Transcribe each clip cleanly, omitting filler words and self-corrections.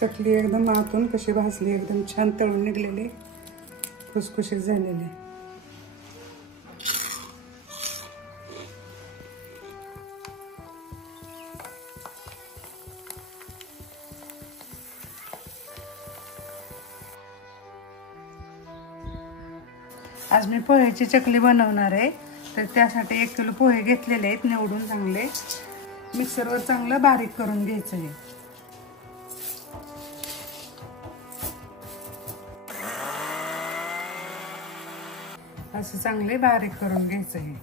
चकली एकदम आतून कशी भाजली, एकदम छान तळून निघलेली, खुसखुशीत झालेली. आज मी पोह्याची चकली बनवणार आहे. तर त्यासाठी 1 किलो पोहे घेतलेले आहेत, निवडून चांगले मिक्सरवर चांगलं बारीक करून घ्यायचं आहे. असं चांगले बारीक करून घ्यायचं आहे.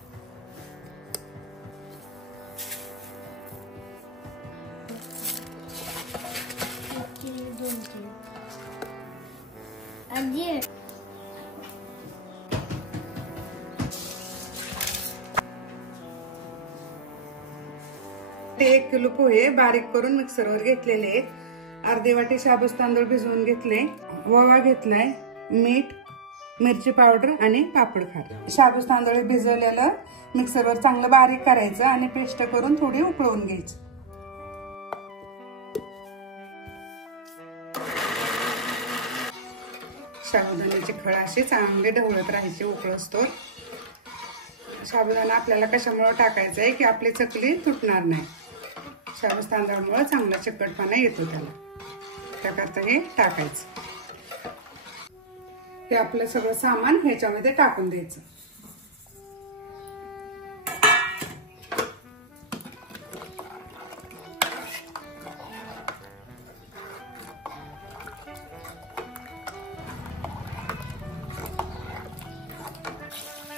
ते 1 किलो पोहे बारीक करून मिक्सरवर घेतलेले आहेत. अर्धी वाटी शाबूस तांदूळ भिजवून घेतले, ओवा घेतलाय, मीठ, मिरची पावडर आणि पापड खार. शाबूस तांदूळ भिजवलेलं मिक्सरवर चांगलं बारीक करायचं आणि पेस्ट करून थोडी उकळवून घ्यायची. साबुदाण्याची खळ अशी चांगले ढवळत राहायची उकळसतोवर. साबुदाणा आपल्याला कशामुळे टाकायचा आहे की आपली चकली तुटणार नाही. शाबूस तांदळामुळे चांगला चिकटपणा येतो त्याला, त्याकरता हे टाकायचं. हे आपलं सगळं सामान ह्याच्यामध्ये टाकून द्यायचं.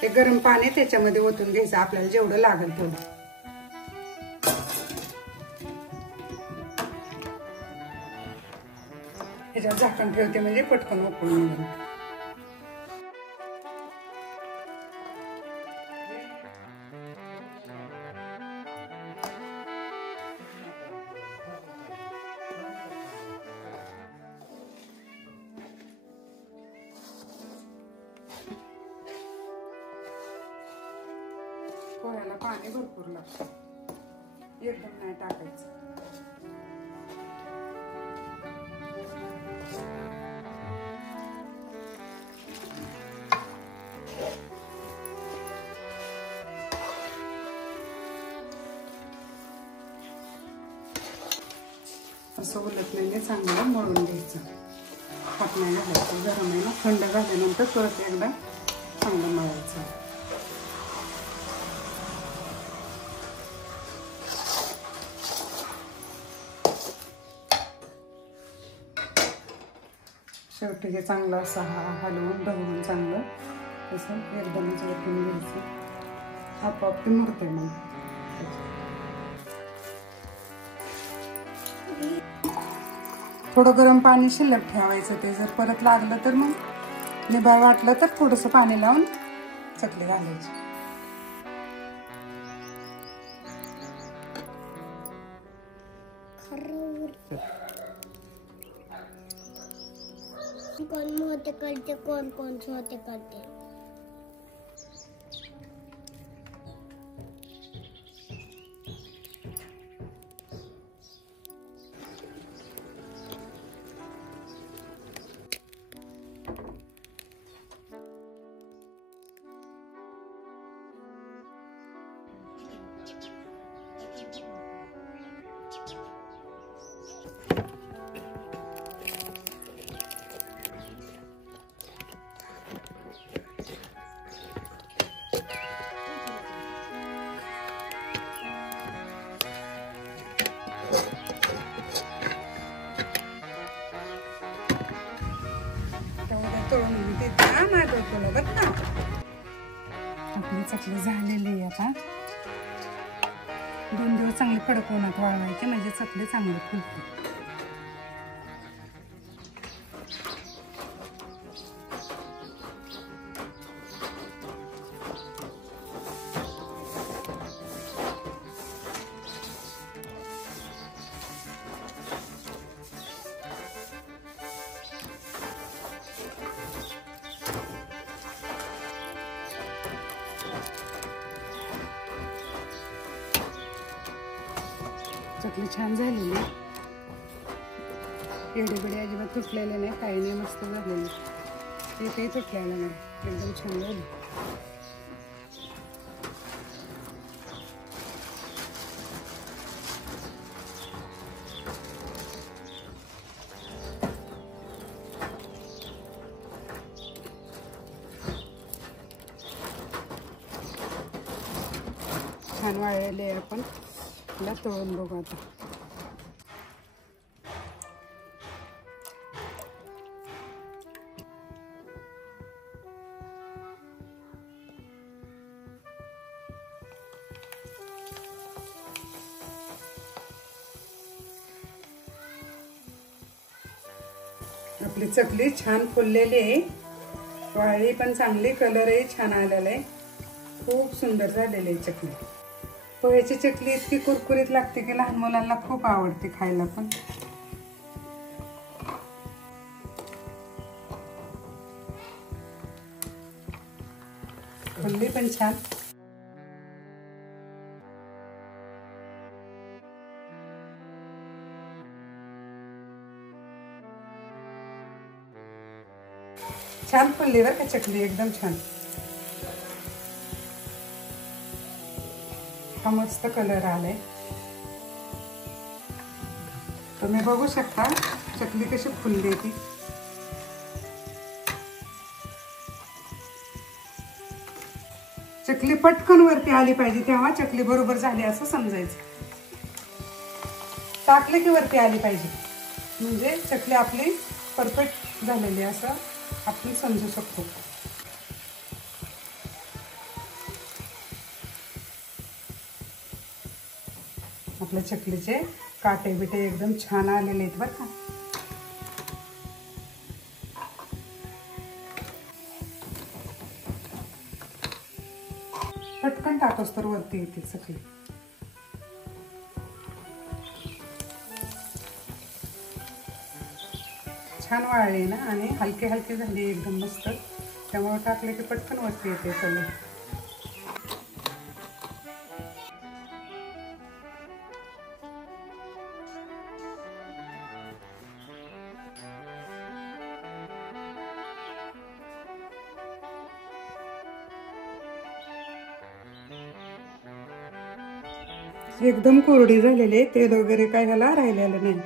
ते गरम पाणी त्याच्यामध्ये ओतून घ्यायचं, आपल्याला जेवढं लागेल तेवढं. ह्याच्यावर झाकण ठेवते म्हणजे पटकन उकळून निघेल. पोह्याला पाणी भरपूर लागतं, एकदम नाही टाकायचं. असं उलटलेले चांगलं मळून घ्यायचं. हात नाही घालायचं, गरम आहे ना. थंड झाल्यानंतर परत एकदा चांगलं मळायचं. शेवटी हे चांगलं असं हलवून ढवळून चांगलं असं एकदमच वरतून घ्यायचं. आपोआप ते मुरते. मग थोडं गरम पाणी शिल्लक ठेवायचं. ते जर परत लागलं तर मग निभार वाटलं तर थोडंसं पाणी लावून चकली घालायची. कौन मोटे करते, कौन कौन छोटे करते. आपली चकली झालेली आहे. आता 2 दिवस चांगली कडक उन्हात वाळवायची म्हणजे चकली चांगली फुलते. चकली छान झालेली. एवढे अजिबात तुटलेले नाही, काही नाही, मस्त झालेले. एकही तुटलेला नाही, एकदम छान झाली. छान वाळलेले आपण त्याला तळून बघू आता. आपली चकली छान फुललेली आहे, वाळली पण चांगली, कलरही छान आलेला आहे, खूप सुंदर झालेली आहे चकली. पोह्याची चकली इतकी कुरकुरीत लागते की लहान मुलांना खूप आवडते खायला पण. फुलली पण छान. छान फुलली बरं का चकली, एकदम छान. हा मस्त कलर आलाय. तुम्ही बघू शकता चकली कशी फुलली ती. चकली पटकन वरती आली पाहिजे, तेव्हा चकली बरोबर झाली असं समजायचं. टाकले की वरती आली पाहिजे, म्हणजे चकली आपली परफेक्ट झालेली असं आपण समजू शकतो. आपल्या चकलीचे काटे बिटे एकदम छान आलेले आहेत बरं का. पटकन टाकस तर वरती येते चकली. छान वाळली ना आणि हलके हलके झाली एकदम मस्त, त्यामुळे टाकले की पटकन वरती येते चकली. एकदम कोरडी झालेली, तेल वगैरे काय ह्याला राहिलेलं नाही.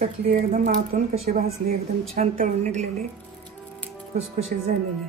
चकली एकदम आतून कशी भाजली, एकदम छान तळून निघलेली, खुसखुशीत झालेली.